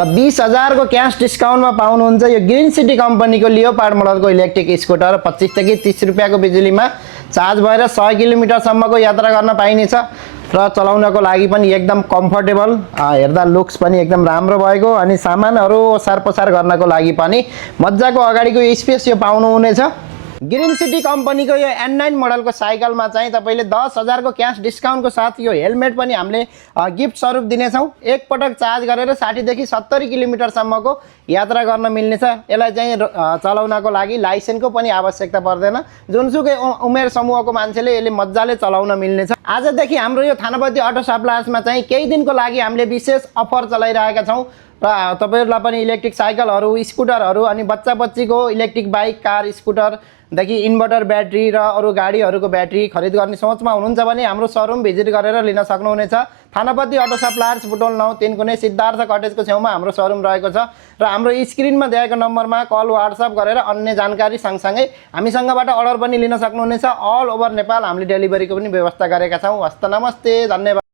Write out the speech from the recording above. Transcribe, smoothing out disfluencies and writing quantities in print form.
20,000 को क्यास डिस्काउन्टमा पाउनुहुन्छ यो ग्रीन सिटी कम्पनीको लियोपार्ड मोडलको इलेक्ट्रिक स्कुटर 25 देखि 30 रुपैयाँको बिजुलीमा चार्ज भएर 100 किलोमिटरसम्मको यात्रा गर्न पाइनेछ र चलाउनको लागि पनि एकदम कम्फर्टेबल, हेर्दा लुक्स पनि एकदम राम्रो भएको अनि सामानहरू ओसारपसार गर्नको लागि पनि मज्जाको अगाडिको स्पेस यो पाउनुहुनेछ। ग्रीन सिटी कम्पनीको यो N9 मोडलको साइकलमा चाहिँ तपाईले 10,000 को क्यास डिस्काउन्टको साथ यो हेलमेट पनि हामीले गिफ्ट स्वरूप दिनेछौँ। एक पटक चार्ज गरेर 60 देखि 70 किलोमिटरसम्मको यात्रा गर्न मिल्नेछ। यसलाई चाहिँ चलाउनको लागि लाइसेन्सको पनि आवश्यकता पर्दैन। जुनसुकै उमेर समूहको मान्छेले यसले मज्जाले चलाउन मिल्नेछ। आजदेखि हाम्रो यो थानापति अटो सप्लायर्समा चाहिँ केही दिनको लागि हामीले विशेष अफर चलाइरहेका छौँ र तपाईहरुलाई पनि इलेक्ट्रिक साइकलहरू, स्कुटरहरू अनि बच्चा-बच्चीको इलेक्ट्रिक बाइक, कार, स्कुटरदेखि इन्भर्टर ब्याट्री र अरू गाडीहरूको ब्याट्री खरिद गर्ने सोचमा हुनुहुन्छ भने हाम्रो शोरूम भिजिट गरेर लिन सक्नुहुनेछ। थानापति अटो सप्लायर्स बुटोल 9 कुनै सिद्धार्थ कटेजको छेउमा हाम्रो शोरूम रहेको छ र हाम्रो स्क्रिनमा दिएको नम्बरमा कल व्हाट्सएप गरेर अन्य जानकारी सँगसँगै हामीसँगबाट अर्डर पनि लिन सक्नुहुनेछ। अल ओभर नेपाल हामीले डेलिभरीको पनि व्यवस्था गरेका छौँ। हस्त नमस्ते, धन्यवाद।